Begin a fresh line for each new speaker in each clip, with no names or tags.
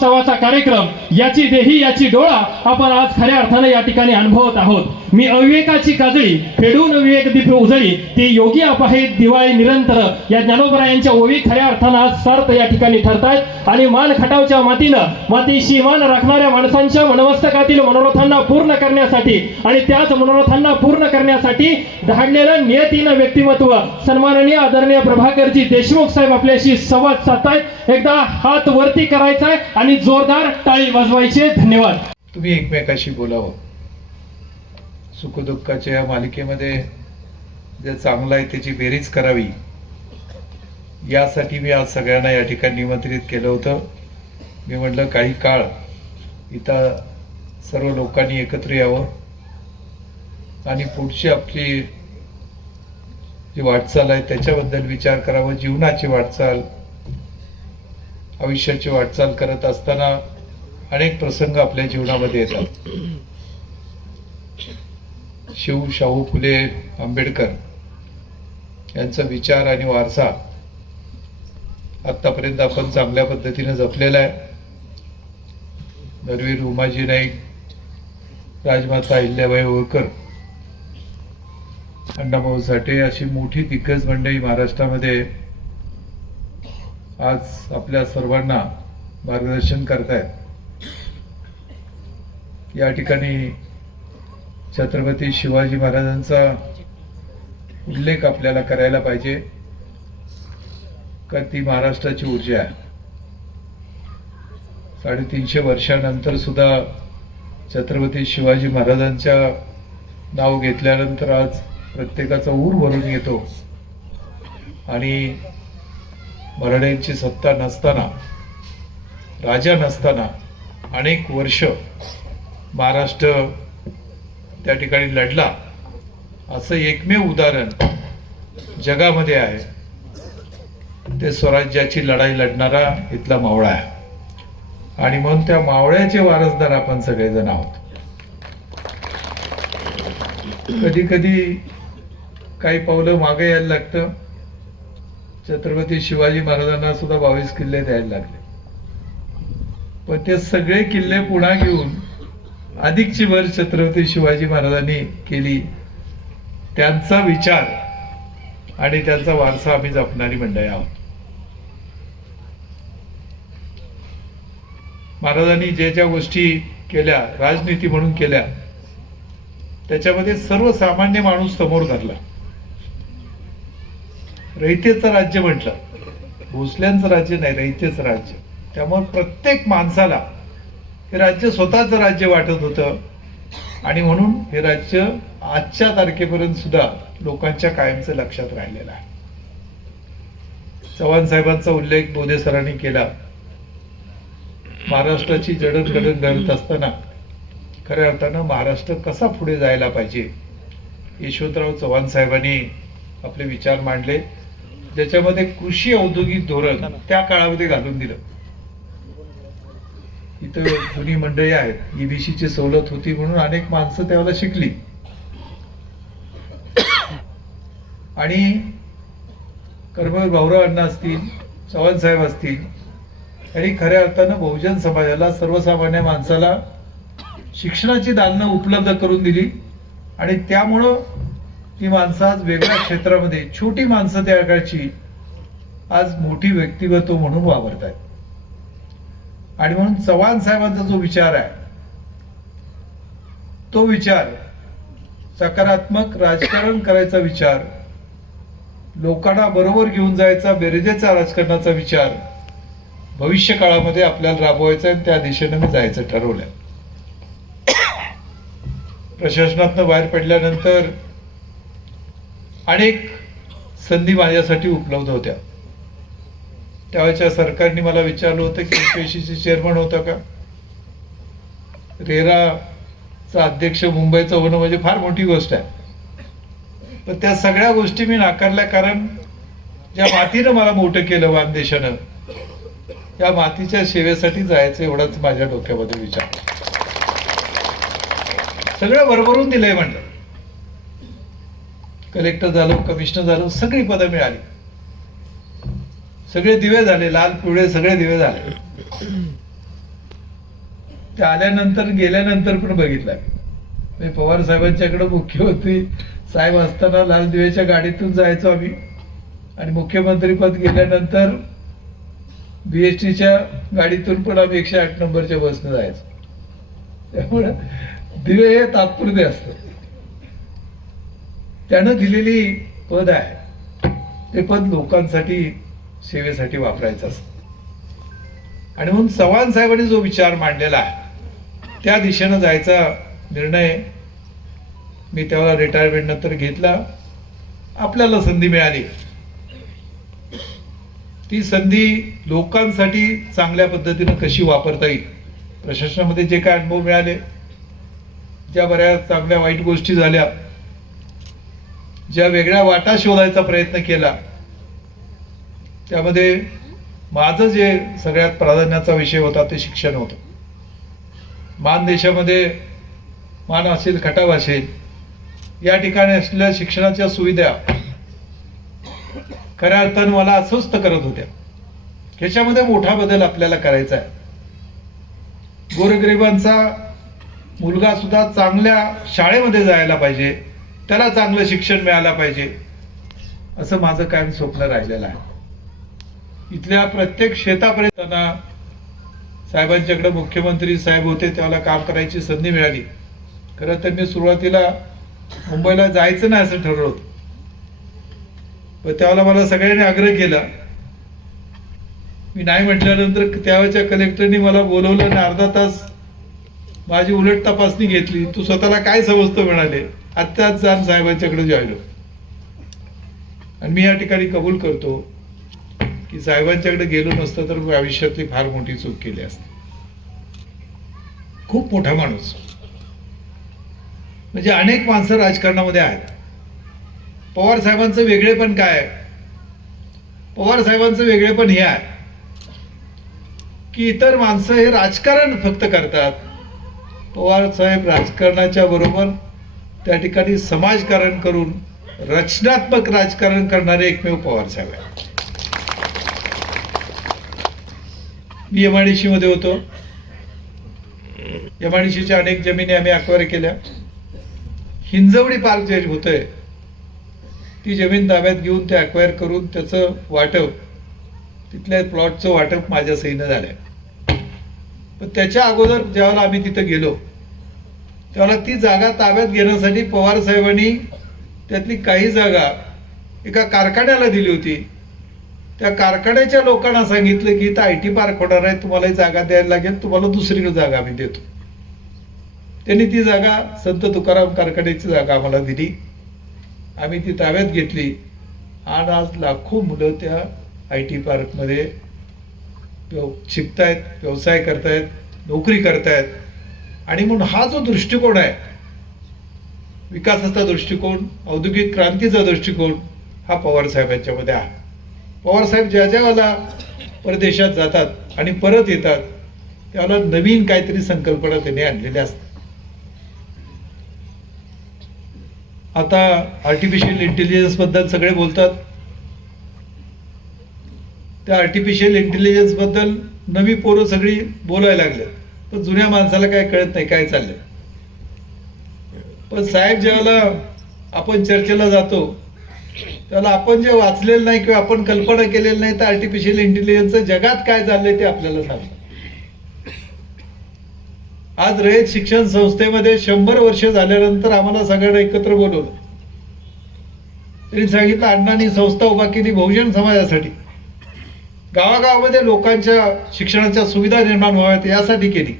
महोत्सवाचा कार्यक्रम याची देही याची डोळा आपण आज खऱ्या अर्थाने या ठिकाणी अनुभवत आहोत. मी अविवेकाची काजळी फेडून विवेक दीप उजळी ती योगी अपाहित दिवाळी निरंतर या ज्ञानोबरायांच्या ओवी खऱ्या अर्थानं आज सार्थ या ठिकाणी ठरतायत. आणि मान खटावच्या मातीनं मातीशी मान राखणाऱ्या माणसांच्या मनमस्तकातील मनोरथांना पूर्ण करण्यासाठी आणि त्याच मनोरथांना पूर्ण करण्यासाठी धाडलेलं नियतीनं व्यक्तिमत्व सन्माननीय आदरणीय प्रभाकरजी देशमुख साहेब आपल्याशी संवाद साधतायत. एकदा हात वरती करायचा आहे आणि जोरदार टाळी वाजवायचे धन्यवाद.
तुम्ही एकमेकाशी बोलावं. सुखदुःखाच्या या मालिकेमध्ये जे चांगलं आहे त्याची बेरीज करावी यासाठी मी आज सगळ्यांना या ठिकाणी निमंत्रित केलं होतं. मी म्हटलं काही काळ इथं सर्व लोकांनी एकत्र यावं आणि पुढची आपली जी वाटचाल आहे त्याच्याबद्दल विचार करावा जीवनाची वाटचाल आयुष्याची वाटचाल करत असताना अनेक प्रसंग आपल्या जीवनामध्ये येतात. शिव शाहू फुले आंबेडकर यांचा विचार आणि वारसा आत्तापर्यंत आपण चांगल्या पद्धतीने जपलेला आहे. नरवीर उमाजी नाईक राजमाता अहिल्याबाई होळकर अण्णाभाऊ साठे अशी मोठी दिग्गज मंडळी महाराष्ट्रामध्ये आज आपल्या सर्वांना मार्गदर्शन करतायत. या ठिकाणी छत्रपती शिवाजी महाराजांचा उल्लेख आपल्याला करायला पाहिजे का ती महाराष्ट्राची ऊर्जा आहे. साडेतीनशे वर्षानंतर सुद्धा छत्रपती शिवाजी महाराजांच्या नाव घेतल्यानंतर आज प्रत्येकाचा ऊर भरून येतो. आणि मराठ्यांची सत्ता नसताना राजा नसताना अनेक वर्ष महाराष्ट्र त्या ठिकाणी लढला. असं एकमेव उदाहरण जगामध्ये आहे. ते स्वराज्याची लढाई लढणारा इथला मावळा आहे. आणि म्हणून त्या मावळ्याचे वारसदार आपण सगळेजण आहोत. कधी कधी काही पावलं मागे यायला लागतं. छत्रपती शिवाजी महाराजांना सुद्धा बावीस किल्ले द्यायला लागले. पण ते सगळे किल्ले पुन्हा घेऊन अधिकची भर छत्रपती शिवाजी महाराजांनी केली. त्यांचा विचार आणि त्यांचा वारसा आम्ही जपणारी मंडळी आहोत. महाराजांनी ज्या ज्या गोष्टी केल्या राजनीती म्हणून केल्या त्याच्यामध्ये सर्वसामान्य माणूस समोर धरला. रयतेचं राज्य म्हटलं. भोसल्यांचं राज्य नाही रयतेचं राज्य. त्यामुळे प्रत्येक माणसाला हे राज्य स्वतःचं राज्य वाटत होतं. आणि म्हणून हे राज्य आजच्या तारखेपर्यंत सुद्धा लोकांच्या कायमचं लक्षात राहिलेलं आहे. चव्हाण साहेबांचा उल्लेख बोधे सरांनी केला. महाराष्ट्राची जडणघडण घडत असताना खऱ्या अर्थानं महाराष्ट्र कसा पुढे जायला पाहिजे? यशवंतराव चव्हाण साहेबांनी आपले विचार मांडले. ज्याच्यामध्ये कृषी औद्योगिक धोरण त्या काळामध्ये घालून दिलं. इथं जुनी मंडळी आहेत. ईबीसीची सवलत होती म्हणून अनेक माणसं त्यावेळेला शिकली. आणि कर्मवीर भाऊराव अण्णा असतील चव्हाण साहेब असतील आणि खऱ्या अर्थानं बहुजन समाजाला सर्वसामान्य माणसाला शिक्षणाची दालनं उपलब्ध करून दिली. आणि त्यामुळं ती माणसं आज वेगळ्या क्षेत्रामध्ये छोटी माणसं त्या काळची आज मोठी व्यक्तिमत्व म्हणून वावरत आहेत आणि म्हणून चव्हाण साहेबांचा जो विचार आहे तो विचार सकारात्मक राजकारण करायचा विचार लोकांना बरोबर घेऊन जायचा बेरजेचा राजकारणाचा विचार भविष्य काळामध्ये आपल्याला राबवायचा आणि त्या दिशेने मी जायचं ठरवलंय. प्रशासनातनं बाहेर पडल्यानंतर अनेक संधी माझ्यासाठी उपलब्ध होत्या. त्यावेळेच्या सरकारने मला विचारलं होतं की एमपीएससीचे चेअरमन होता का? रेराचा अध्यक्ष मुंबईचं होणं म्हणजे फार मोठी गोष्ट आहे. पण त्या सगळ्या गोष्टी मी नाकारल्या कारण ज्या मातीनं मला मोठं केलं वानदेशानं त्या मातीच्या सेवेसाठी जायचं एवढाच माझ्या डोक्यामध्ये विचार. सगळं भरभरून दिलंय म्हणलं. कलेक्टर झालो कमिशनर झालो सगळी पदं मिळाली. सगळे दिवे झाले लाल पिवळे सगळे दिवे झाले. ते आल्यानंतर गेल्यानंतर पण बघितला मी पवार साहेबांच्याकडे मुख्यमंत्री साहेब असताना लाल दिव्याच्या गाडीतून जायचो आम्ही. आणि मुख्यमंत्रीपद गेल्यानंतर बी एस टीच्या गाडीतून पण आम्ही एकशे आठ नंबरच्या बसनं जायचो. त्यामुळं दिवे हे तात्पुरते असतात. त्यानं दिलेली पद आहे. ते पद लोकांसाठी सेवेसाठी वापरायचं असतं. आणि म्हणून चव्हाण साहेबांनी जो विचार मांडलेला आहे त्या दिशेनं जायचा निर्णय मी तेव्हा रिटायरमेंट नंतर घेतला. आपल्याला संधी मिळाली. ती संधी लोकांसाठी चांगल्या पद्धतीनं कशी वापरता येईल प्रशासनामध्ये जे काय अनुभव मिळाले ज्या बऱ्याच चांगल्या वाईट गोष्टी झाल्या ज्या वेगळ्या वाटा शोधायचा प्रयत्न केला त्यामध्ये माझं जे सगळ्यात प्राधान्याचा विषय होता ते शिक्षण होतं. मान देशामध्ये मान असेल खटाव असेल या ठिकाणी असलेल्या शिक्षणाच्या सुविधा खऱ्या अर्थानं मला अस्वस्थ करत होत्या. ह्याच्यामध्ये मोठा बदल आपल्याला करायचा आहे. गोरगरिबांचा मुलगा सुद्धा चांगल्या शाळेमध्ये जायला पाहिजे. त्याला चांगलं शिक्षण मिळालं पाहिजे. असं माझं कायम स्वप्न राहिलेलं आहे. इथल्या प्रत्येक शेतापर्यंत त्यांना साहेबांच्याकडे मुख्यमंत्री साहेब होते त्याला काम करायची संधी मिळाली. खरं तर मी सुरुवातीला मुंबईला जायचं नाही असं ठरवलं होतं. पण त्यावेळेला मला सगळ्यांनी आग्रह केला. मी नाही म्हटल्यानंतर त्यावेळेच्या कलेक्टरनी मला बोलवलं आणि अर्धा तास माझी उलट तपासणी घेतली. तू स्वतःला काय समजतो म्हणाले? आत्ताच जाण साहेबांच्याकडे जायलो. आणि मी या ठिकाणी कबूल करतो की साहेबांच्याकडे गेलो नसतं तर मी आयुष्यातली फार मोठी चूक केली असते. खूप मोठा माणूस. म्हणजे अनेक माणसं राजकारणामध्ये आहेत. पवार साहेबांचं वेगळेपण काय पवार साहेबांचं वेगळेपण हे आहे की इतर माणसं हे राजकारण फक्त करतात. पवार साहेब राजकारणाच्या बरोबर त्या ठिकाणी समाजकारण करून रचनात्मक राजकारण करणारे एकमेव पवार साहेब आहे मी एममध्ये होतो. एम अनेक जमिनी आम्ही अक्वायर केल्या. हिंजवडी पार्क जे होतंय ती जमीन ताब्यात घेऊन ते अक्वायर करून त्याचं वाटप तिथल्या प्लॉटचं वाटप माझ्या सहीनं झालंय. पण त्याच्या अगोदर ज्यावेळेला आम्ही तिथं गेलो त्यामुळे ती जागा ताब्यात घेण्यासाठी पवार साहेबांनी त्यातली काही जागा एका कारखान्याला दिली होती. त्या कारखान्याच्या लोकांना सांगितलं की इथं आय टी पार्क होणार आहे तुम्हाला ही जागा द्यायला लागेल तुम्हाला दुसरीकडे जागा आम्ही देतो. त्यांनी ती जागा संत तुकाराम कारखान्याची जागा आम्हाला दिली. आम्ही ती ताब्यात घेतली. आणि आज लाखो मुलं त्या आय टी पार्कमध्ये व्यव शिकतायत व्यवसाय करतायत नोकरी करतायत. आणि म्हणून हा जो दृष्टिकोन आहे विकासाचा दृष्टिकोन औद्योगिक क्रांतीचा दृष्टिकोन हा पवार साहेबांच्यामध्ये आहे. पवार साहेब ज्या ज्या वेळेला परदेशात जातात आणि परत येतात त्याला नवीन काहीतरी संकल्पना त्यांनी आणलेल्या असतात. आता आर्टिफिशियल इंटेलिजन्सबद्दल सगळे बोलतात. त्या आर्टिफिशियल इंटेलिजन्सबद्दल नवी पोरं सगळी बोलायला लागल्यात पण जुन्या माणसाला काय कळत नाही काय चाललंय? पण साहेब ज्यावेळेला आपण चर्चेला जातो त्याला आपण जे वाचलेलं नाही किंवा आपण कल्पना केलेलं नाही तर आर्टिफिशियल इंटेलिजन्सचं जगात काय चाललंय ते आपल्याला सांगतात आज रयत शिक्षण संस्थेमध्ये शंभर वर्ष झाल्यानंतर आम्हाला सगळ्यांना एकत्र बोलवलं. त्यांनी सांगितलं अण्णांनी संस्था उभा केली बहुजन समाजासाठी. गावागावामध्ये लोकांच्या शिक्षणाच्या सुविधा निर्माण व्हाव्यात यासाठी केली.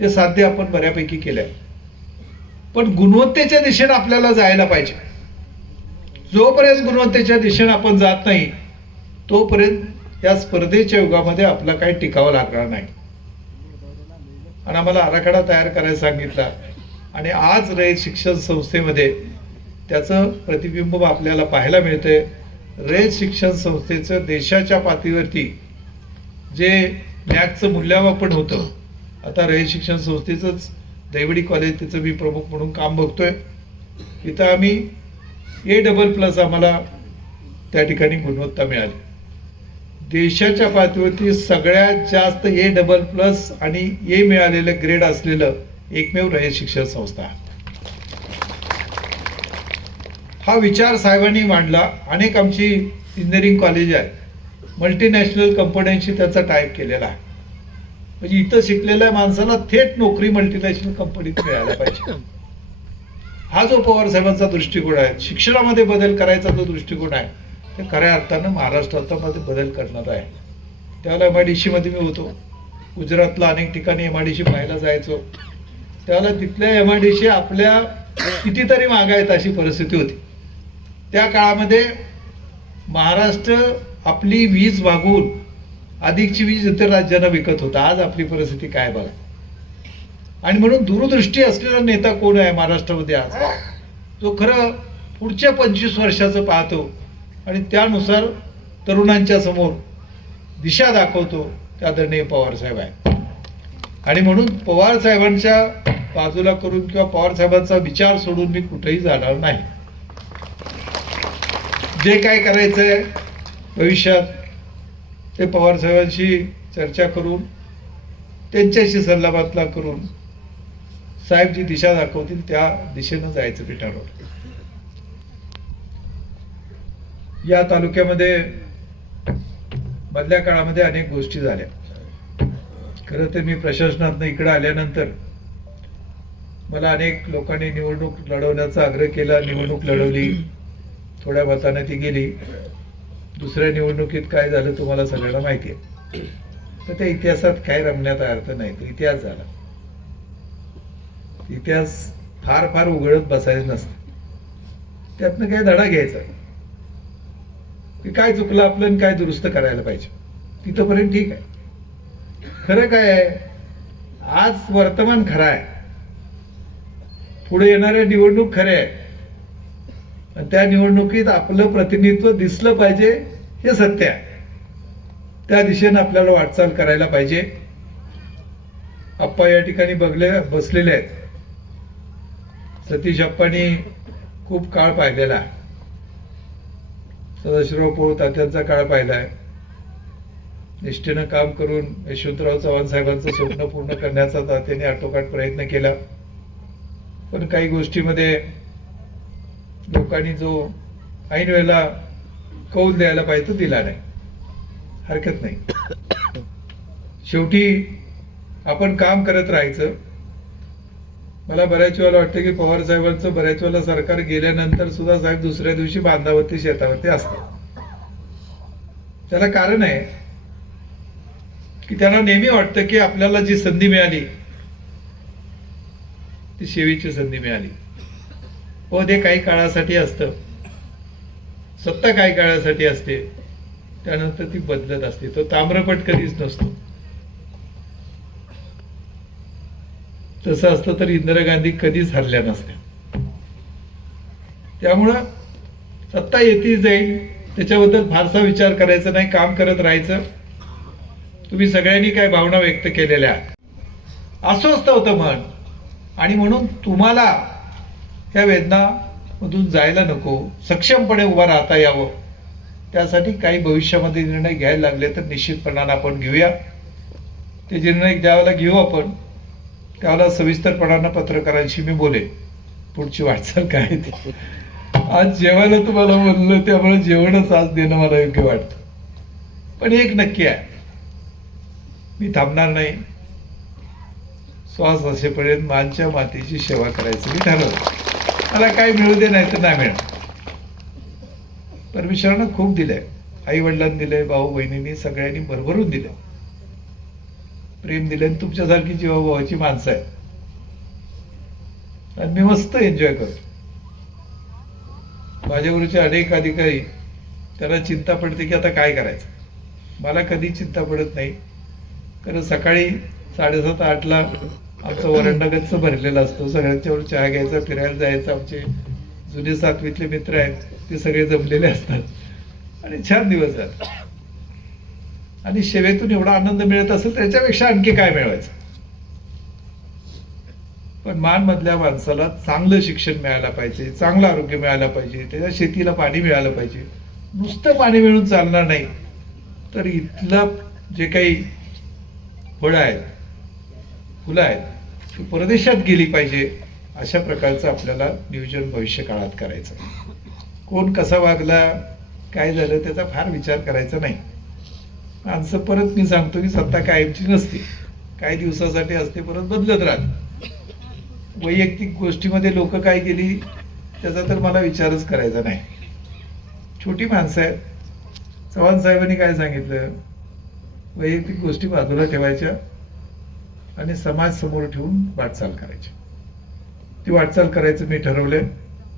ते साध्य आपण बऱ्यापैकी केलंय. पण गुणवत्तेच्या दिशेने आपल्याला जायला पाहिजे. जोपर्यंत गुणवत्तेच्या दिशेने आपण जात नाही तोपर्यंत या स्पर्धेच्या युगामध्ये आपला काही टिकावं लागणार नाही. आणि आम्हाला आराखडा तयार करायला सांगितला. आणि आज रयत शिक्षण संस्थेमध्ये त्याचं प्रतिबिंब आपल्याला पाहायला मिळतंय. रयत शिक्षण संस्थेचं देशाच्या पातळीवरती जे नॅकचं मूल्यमापन होतं आता रयत शिक्षण संस्थेचंच दैवडी कॉलेज तिचं मी प्रमुख म्हणून काम बघतोय. इथं आम्ही ए डबल प्लस आम्हाला त्या ठिकाणी गुणवत्ता मिळाली. देशाच्या पातळीवरती सगळ्यात जास्त ए डबल प्लस आणि ए मिळालेलं ग्रेड असलेलं एकमेव रयत शिक्षण संस्था. हा विचार साहेबांनी मांडला. अनेक आमची इंजिनिअरिंग कॉलेज आहे मल्टीनॅशनल कंपन्यांशी त्याचा टाईप केलेला आहे. म्हणजे इथं शिकलेल्या माणसाला थेट नोकरी मल्टीनॅशनल कंपनीत मिळायला पाहिजे. हा जो पवार साहेबांचा दृष्टिकोन आहे शिक्षणामध्ये बदल करायचा जो दृष्टिकोन आहे ते खऱ्या अर्थानं महाराष्ट्रामध्ये बदल करणार आहे. त्यावेळेला एम आय डी सीमध्ये मी होतो. गुजरातला अनेक ठिकाणी एम आय डी सी पाहायला जायचो. त्यावेळेला तिथल्या एम आय डी सी आपल्या कितीतरी मागायत अशी परिस्थिती होती. त्या काळामध्ये महाराष्ट्र आपली वीज मागून अधिकची वीज इतर राज्यांना विकत होता. आज आपली परिस्थिती काय बघा. आणि म्हणून दूरदृष्टी असलेला नेता कोण आहे महाराष्ट्रामध्ये आज? तो खरं पुढच्या पंचवीस वर्षाचं पाहतो आणि त्यानुसार तरुणांच्या समोर दिशा दाखवतो त्या आदरणीय पवार साहेब आहे. आणि म्हणून पवार साहेबांच्या बाजूला करून किंवा पवार साहेबांचा विचार सोडून मी कुठेही जाणार नाही. जे काय करायचंय भविष्यात ते पवारसाहेबांशी चर्चा करून त्यांच्याशी सल्लाबातला करून साहेब जी दिशा दाखवतील त्या दिशेनं जायचं पिठावर. या तालुक्यामध्ये मधल्या काळामध्ये अनेक गोष्टी झाल्या. खरं तर मी प्रशासनातनं इकडे आल्यानंतर मला अनेक लोकांनी निवडणूक लढवण्याचा आग्रह केला निवडणूक लढवली. थोड्या मताने ती गेली. दुसऱ्या निवडणुकीत काय झालं तुम्हाला सगळ्यांना माहिती आहे. तर त्या इतिहासात काय रमण्यात अर्थ नाही तो इतिहास झाला. इतिहास फार फार उघडत बसायचं नसतं. त्यातनं काय धडा घ्यायचा? की काय चुकलं आपलं आणि काय दुरुस्त करायला पाहिजे? तिथंपर्यंत ठीक आहे. खरं काय आहे? आज वर्तमान खरं आहे. पुढे येणाऱ्या निवडणूक खरे आहे त्या निवडणुकीत आपलं प्रतिनिधित्व दिसलं पाहिजे हे सत्य आहे. त्या दिशेनं आपल्याला वाटचाल करायला पाहिजे. आप्पा या ठिकाणी बघले बसलेले आहेत. सतीश अप्पांनी खूप काळ पाहिलेला आहे. सदाशिवराव पोळ तात्यांचा काळ पाहिला आहे. निष्ठेनं काम करून यशवंतराव चव्हाण साहेबांचं स्वप्न पूर्ण करण्याचा तात्याने आटोकाट प्रयत्न केला. पण काही गोष्टीमध्ये लोकांनी जो ऐन वेळेला कौल द्यायला पाहिजे तो दिला नाही. हरकत नाही. शेवटी आपण काम करत राहायचं. मला बऱ्याच वेळेला वाटतं की पवार साहेबांचं बऱ्याच वेळेला सरकार गेल्यानंतर सुद्धा साहेब दुसऱ्या दिवशी बांधावरती शेतावरती असतात. त्याला कारण आहे की त्यांना नेहमी वाटतं की आपल्याला जी संधी मिळाली ती शेवीची संधी मिळाली. हो ते काही काळासाठी असतं. सत्ता काही काळासाठी असते. त्यानंतर ती बदलत असते. तो ताम्रपट कधीच नसतो. तसं असतं तर इंदिरा गांधी कधीच हरल्या नसत्या. त्यामुळं सत्ता येते जाईल. त्याच्याबद्दल फारसा विचार करायचा नाही. काम करत राहायचं. तुम्ही सगळ्यांनी काय भावना व्यक्त केलेल्या? अस्वस्थ होतं मन. आणि म्हणून तुम्हाला ह्या वेदनामधून जायला नको. सक्षमपणे उभा राहता यावं. त्यासाठी काही भविष्यामध्ये निर्णय घ्यायला लागले तर निश्चितपणानं आपण घेऊया. ते निर्णय ज्यावेळेला घेऊ आपण. त्यावेळेला सविस्तरपणानं पत्रकारांशी मी बोलेन. पुढची वाटचाल काय ते ती. आज जेवायला तुम्हाला बोललो त्यामुळे जेवणच आज देणं मला योग्य वाटतं. पण एक नक्की आहे. मी थांबणार नाही. श्वास असेपर्यंत मानच्या मातीची सेवा करायचं मी ठरवलं. मला काय मिळू दे नाही तर नाही मिळणार. परमेश्वरानं खूप दिलंय. आई वडिलांनी दिलंय भाऊ बहिणींनी सगळ्यांनी भरभरून दिलंय. प्रेम दिलं आणि तुमच्यासारखी जीवाभावाची माणसं आहेत. आणि मी मस्त एन्जॉय करतो. माझ्यावरचे अनेक अधिकारी त्यांना चिंता पडते की आता काय करायचं? मला कधी चिंता पडत नाही. कारण सकाळी साडेसात आठला आमचं वरंडा गच्च भरलेला असतो. सगळ्यांच्यावर चहा घ्यायचा फिरायला जायचं. आमचे जुने सातवीतले मित्र आहेत ते सगळे जमलेले असतात. आणि छान दिवस जातात आणि सेवेतून एवढा आनंद मिळत असेल त्याच्यापेक्षा आणखी काय मिळवायचं? पण मानमधल्या माणसाला चांगलं शिक्षण मिळायला पाहिजे चांगलं आरोग्य मिळायला पाहिजे त्याच्या शेतीला पाणी मिळालं पाहिजे. नुसतं पाणी मिळून चालणार नाही. तर इथलं जे काही फळं आहेत फुलं आहेत ती परदेशात गेली पाहिजे अशा प्रकारचं आपल्याला नियोजन भविष्य काळात करायचं. कोण कसा वागला काय झालं त्याचा फार विचार करायचा नाही. माणसं परत मी सांगतो की सत्ता कायमची नसते. काही दिवसासाठी असते परत बदलत राहते. वैयक्तिक गोष्टीमध्ये लोक काय गेली त्याचा तर मला विचारच करायचा नाही. छोटी माणसं आहेत. चव्हाण साहेबांनी काय सांगितलं? वैयक्तिक गोष्टी बाजूला ठेवायच्या. आणि समाज समोर ठेवून वाटचाल करायची. ती वाटचाल करायचं मी ठरवलं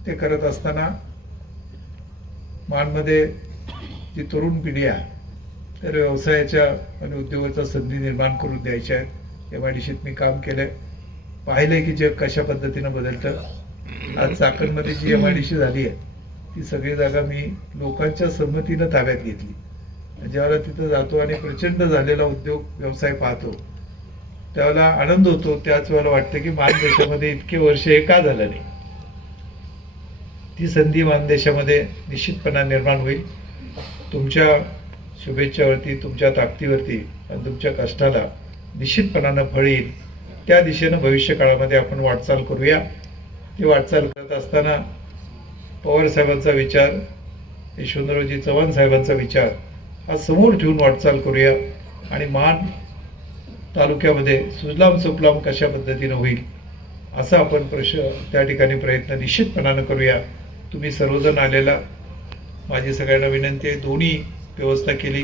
ते करत असताना माणमध्ये जी तरुण पिढी आहे तर व्यवसायाच्या आणि उद्योगाच्या संधी निर्माण करून द्यायच्या आहेत. एम आय डी सीत मी काम केलंय. पाहिलंय की जग कशा पद्धतीनं बदलतं. आज चाकणमध्ये G M I D C झाली आहे ती सगळी जागा मी लोकांच्या संमतीनं ताब्यात घेतली. ज्यावेळेला तिथं जातो आणि प्रचंड झालेला उद्योग व्यवसाय पाहतो त्यावेळेला आनंद होतो. त्याच वेळेला वाटतं की मानदेशामध्ये इतके वर्ष हे का झालं नाही. ती संधी मानदेशामध्ये निश्चितपणा निर्माण होईल. तुमच्या शुभेच्छावरती तुमच्या ताकदीवरती आणि तुमच्या कष्टाला निश्चितपणानं फळ येईल. त्या दिशेनं भविष्य काळामध्ये आपण वाटचाल करूया. ती वाटचाल करत असताना पवार साहेबांचा विचार यशवंतरावजी चव्हाण साहेबांचा विचार हा समोर ठेवून वाटचाल करूया. आणि मान तालुक्यामध्ये सुजलाम सुफलाम कशा पद्धतीनं होईल असा आपण प्रश्न त्या ठिकाणी प्रयत्न निश्चितपणानं करूया. तुम्ही सर्वजण आलेला माझी सगळ्यांना विनंती आहे दोन्ही व्यवस्था केली.